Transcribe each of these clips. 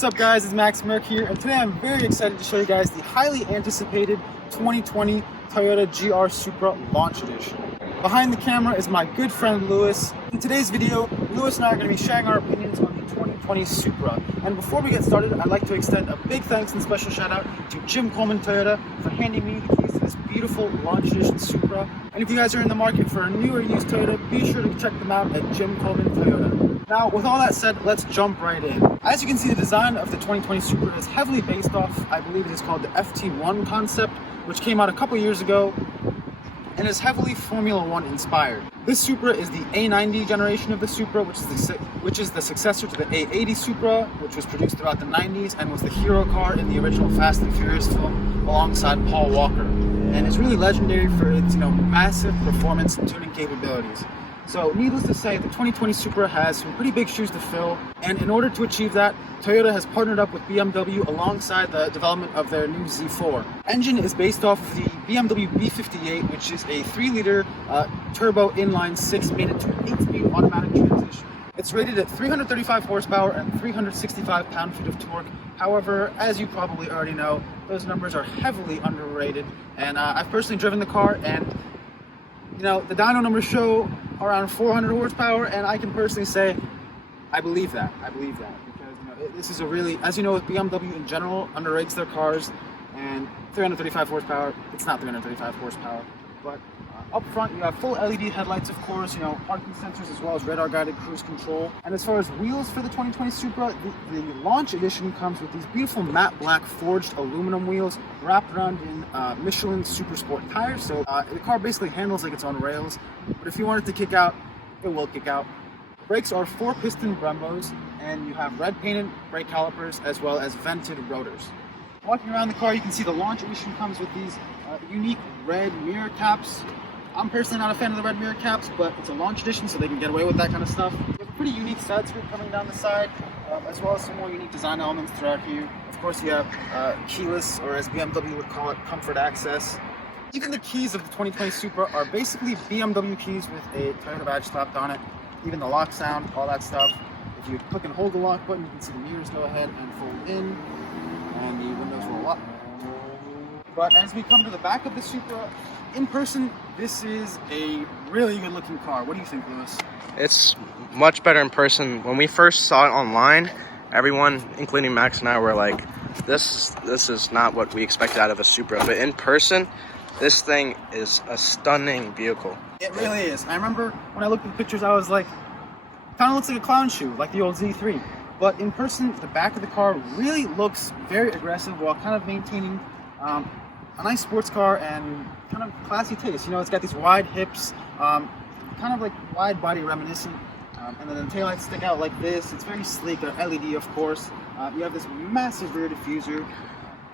What's up guys, it's Max Merck here, and today I'm very excited to show you guys the highly anticipated 2020 Toyota GR Supra Launch Edition. Behind the camera is my good friend Lewis. In today's video, Lewis and I are going to be sharing our opinions on the 2020 Supra. And before we get started, I'd like to extend a big thanks and special shout out to Jim Coleman Toyota for handing me the keys to this beautiful Launch Edition Supra. And if you guys are in the market for a new or used Toyota, be sure to check them out at Jim Coleman Toyota. Now, with all that said, let's jump right in. As you can see, the design of the 2020 Supra is heavily based off, I believe it is called the FT1 concept, which came out a couple years ago and is heavily Formula One inspired. This Supra is the A90 generation of the Supra, which is the successor to the A80 Supra, which was produced throughout the 90s and was the hero car in the original Fast and Furious film alongside Paul Walker. And it's really legendary for its, massive performance and tuning capabilities. So needless to say, the 2020 Supra has some pretty big shoes to fill, and in order to achieve that, Toyota has partnered up with BMW alongside the development of their new Z4. Engine is based off of the BMW B58, which is a 3-liter turbo inline 6 made into an 8-speed automatic transmission. It's rated at 335 horsepower and 365 pound-feet of torque. However, as you probably already know, those numbers are heavily underrated, and I've personally driven the car, and the dyno numbers show around 400 horsepower, and I can personally say I believe that because this is a really, as you know, with BMW in general underrates their cars, and 335 horsepower, it's not 335 horsepower. But up front you have full LED headlights, of course, parking sensors, as well as radar guided cruise control. And as far as wheels for the 2020 Supra, the Launch Edition comes with these beautiful matte black forged aluminum wheels wrapped around in Michelin Super Sport tires. So the car basically handles like it's on rails, but if you want it to kick out, it will kick out. Brakes are 4-piston Brembos, and you have red painted brake calipers as well as vented rotors. Walking around the car, you can see the Launch Edition comes with these unique red mirror caps. I'm personally not a fan of the red mirror caps, but it's a Launch Edition, so they can get away with that kind of stuff. You have a pretty unique side skirt coming down the side, as well as some more unique design elements throughout here. Of course, you have keyless, or as BMW would call it, comfort access. Even the keys of the 2020 Supra are basically BMW keys with a Toyota badge slapped on it. Even the lock sound, all that stuff. If you click and hold the lock button, you can see the mirrors go ahead and fold in, and the windows roll up. But as we come to the back of the Supra, in person, this is a really good looking car. What do you think, Lewis? It's much better in person. When we first saw it online, everyone, including Max and I, were like, this is not what we expected out of a Supra. But in person, this thing is a stunning vehicle. It really is. I remember when I looked at the pictures, I was like, kind of looks like a clown shoe, like the old Z3. But in person, the back of the car really looks very aggressive while kind of maintaining a nice sports car and kind of classy taste. It's got these wide hips, kind of like wide body reminiscent, and then the taillights stick out like this. It's very sleek. They're LED, of course. You have this massive rear diffuser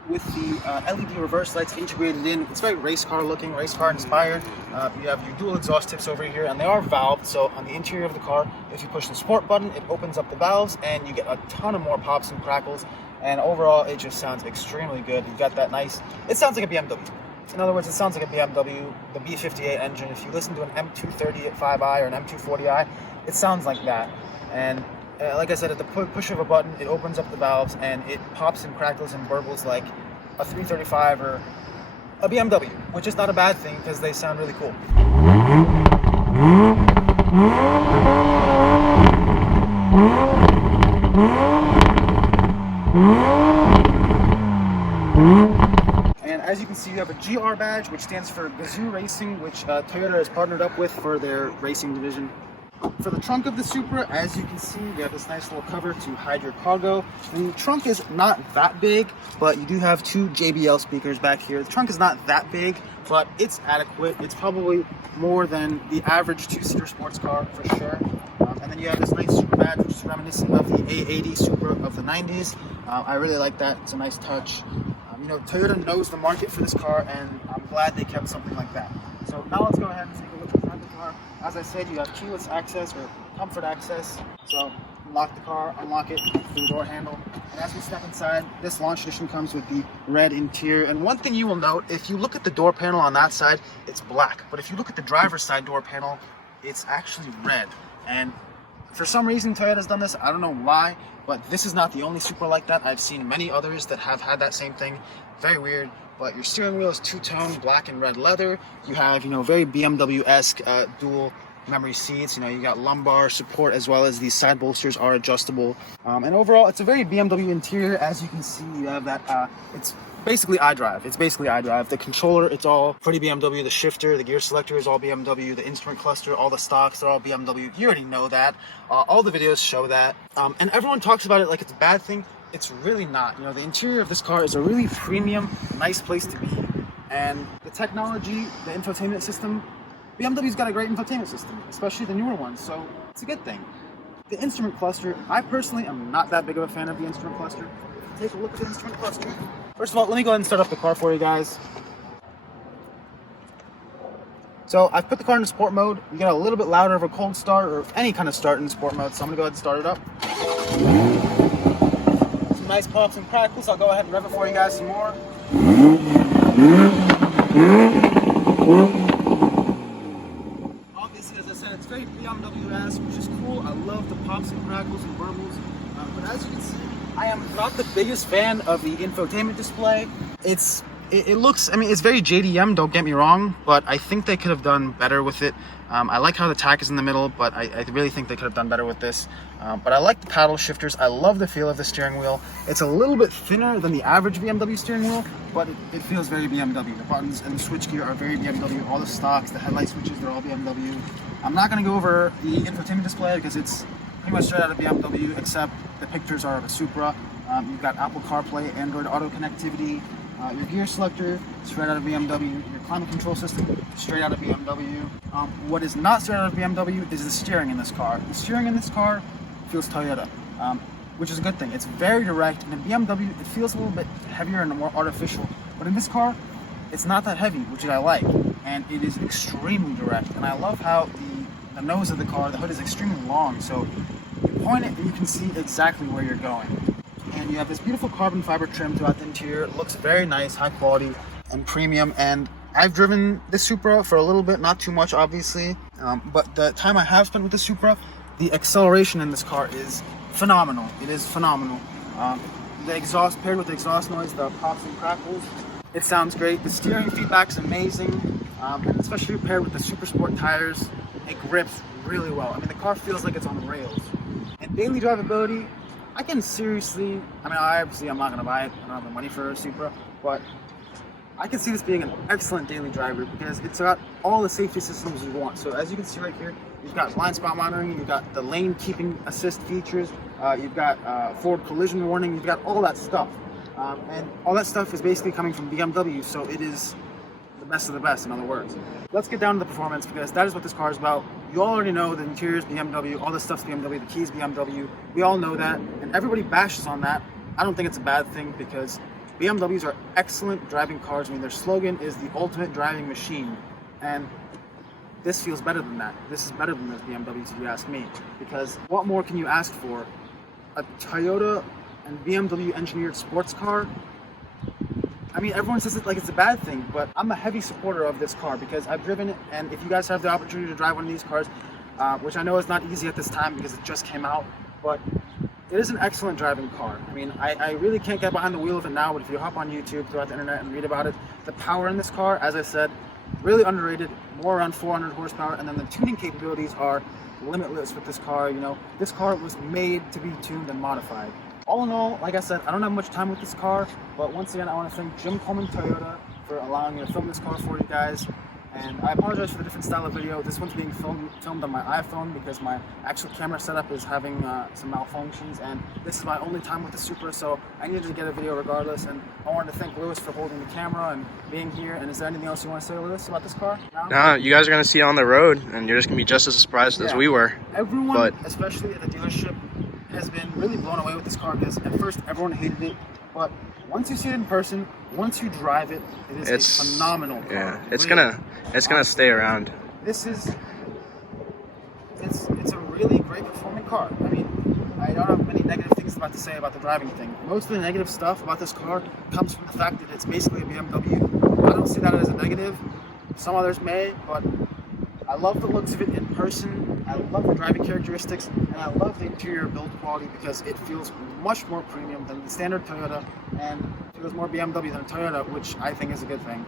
with the LED reverse lights integrated in. It's very race car looking, race car inspired. You have your dual exhaust tips over here, and they are valved, so on the interior of the car, if you push the sport button, it opens up the valves and you get a ton of more pops and crackles, and overall it just sounds extremely good. You've got that nice, it sounds like a BMW. In other words, it sounds like a BMW, the B58 engine. If you listen to an M230 at 5i or an M240i, it sounds like that. And like I said, at the push of a button, it opens up the valves and it pops and crackles and burbles like a 335 or a BMW, which is not a bad thing because they sound really cool. And as you can see, you have a GR badge, which stands for Gazoo Racing, which Toyota has partnered up with for their racing division. For the trunk of the Supra, as you can see, you have this nice little cover to hide your cargo. And the trunk is not that big, but you do have 2 JBL speakers back here. The trunk is not that big, but it's adequate. It's probably more than the average 2-seater sports car for sure. And then you have this nice Supra badge, which is reminiscent of the A80 Supra of the 90s. I really like that. It's a nice touch. Toyota knows the market for this car, and I'm glad they kept something like that. So now let's go ahead and take a look inside the car. As I said, you have keyless access or comfort access. So lock the car, unlock it through the door handle. And as we step inside, this Launch Edition comes with the red interior. And one thing you will note, if you look at the door panel on that side, it's black. But if you look at the driver's side door panel, it's actually red. And For some reason, Toyota's done this. I don't know why, but this is not the only Supra like that. I've seen many others that have had that same thing. Very weird. But your steering wheel is two-tone black and red leather. You have, very BMW-esque dual memory seats. You got lumbar support, as well as these side bolsters are adjustable. And overall, it's a very BMW interior. As you can see, you have that, it's basically iDrive. The controller, it's all pretty BMW. The shifter, the gear selector is all BMW. The instrument cluster, all the stocks, they're all BMW. You already know that. All the videos show that. And everyone talks about it like it's a bad thing. It's really not. The interior of this car is a really premium, nice place to be. And the technology, the infotainment system, BMW's got a great infotainment system, especially the newer ones, so it's a good thing. The instrument cluster, I personally am not that big of a fan of the instrument cluster. Take a look at the instrument cluster. First of all, let me go ahead and start up the car for you guys. So I've put the car into sport mode. You get a little bit louder of a cold start or any kind of start in sport mode, so I'm gonna go ahead and start it up. Some nice pops and crackles. I'll go ahead and rev it for you guys some more. Obviously, as I said, it's very BMW-esque, which is cool. I love the pops and crackles and burbles. But as you can see, I am not the biggest fan of the infotainment display. It looks, it's very JDM, don't get me wrong, but I think they could have done better with it. I like how the tack is in the middle, but I really think they could have done better with this. But I like the paddle shifters. I love the feel of the steering wheel. It's a little bit thinner than the average BMW steering wheel, but it feels very BMW. The buttons and the switchgear are very BMW. All the stocks, the headlight switches, they're all BMW. I'm not going to go over the infotainment display because it's pretty much straight out of BMW, except the pictures are of a Supra. You've got Apple CarPlay, Android Auto connectivity. Your gear selector, straight out of BMW. Your climate control system, straight out of BMW. What is not straight out of BMW is the steering in this car. The steering in this car feels Toyota, which is a good thing. It's very direct, and in BMW, it feels a little bit heavier and more artificial. But in this car, it's not that heavy, which I like, and it is extremely direct. And I love how the nose of the car, the hood is extremely long, so you point it and you can see exactly where you're going. And you have this beautiful carbon fiber trim throughout the interior. It looks very nice, high quality, and premium. And I've driven the Supra for a little bit, not too much, obviously. But the time I have spent with the Supra, the acceleration in this car is phenomenal. It is phenomenal. The exhaust, paired with the exhaust noise, the pops and crackles, it sounds great. The steering feedback's amazing, and especially paired with the Super Sport tires, it grips really well. The car feels like it's on rails. And daily drivability, I can seriously, I'm not going to buy it. I don't have the money for a Supra, but I can see this being an excellent daily driver because it's got all the safety systems you want. So as you can see right here, you've got blind spot monitoring, you've got the lane keeping assist features, you've got forward collision warning, you've got all that stuff. And all that stuff is basically coming from BMW, so it is the best of the best, in other words. Let's get down to the performance because that is what this car is about. You all already know the interior is BMW, all this stuff's BMW, the keys BMW. We all know that, and everybody bashes on that. I don't think it's a bad thing because BMWs are excellent driving cars. Their slogan is the ultimate driving machine, and this feels better than that. This is better than those BMWs if you ask me, because what more can you ask for? A Toyota and BMW engineered sports car. Everyone says it like it's a bad thing, but I'm a heavy supporter of this car because I've driven it, and if you guys have the opportunity to drive one of these cars, which I know is not easy at this time because it just came out, but it is an excellent driving car. I really can't get behind the wheel of it now, but if you hop on YouTube, throughout the internet, and read about it, the power in this car, as I said, really underrated, more around 400 horsepower, and then the tuning capabilities are limitless with this car. This car was made to be tuned and modified. All in all, like I said, I don't have much time with this car, but once again, I want to thank Jim Coleman Toyota for allowing me to film this car for you guys. And I apologize for the different style of video. This one's being filmed on my iPhone because my actual camera setup is having some malfunctions, and this is my only time with the Supra, so I needed to get a video regardless. And I wanted to thank Lewis for holding the camera and being here. And is there anything else you want to say, Lewis, about this car? No, you guys are going to see it on the road, and you're just going to be just as surprised as we were. Everyone, especially at the dealership, has been really blown away with this car because at first everyone hated it, but once you see it in person, once you drive it, it's a phenomenal car. Yeah, it's gonna stay around. It's a really great performing car. I don't have many negative things to say about the driving thing. Most of the negative stuff about this car comes from the fact that it's basically a BMW. I don't see that as a negative. Some others may, but I love the looks of it in person, I love the driving characteristics, and I love the interior build quality because it feels much more premium than the standard Toyota, and it feels more BMW than Toyota, which I think is a good thing.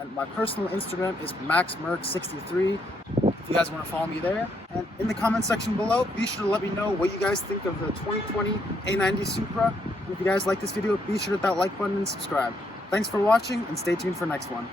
And my personal Instagram is maxmerc63 if you guys want to follow me there. And in the comment section below, be sure to let me know what you guys think of the 2020 A90 Supra. And if you guys like this video, be sure to hit that like button and subscribe. Thanks for watching, and stay tuned for next one.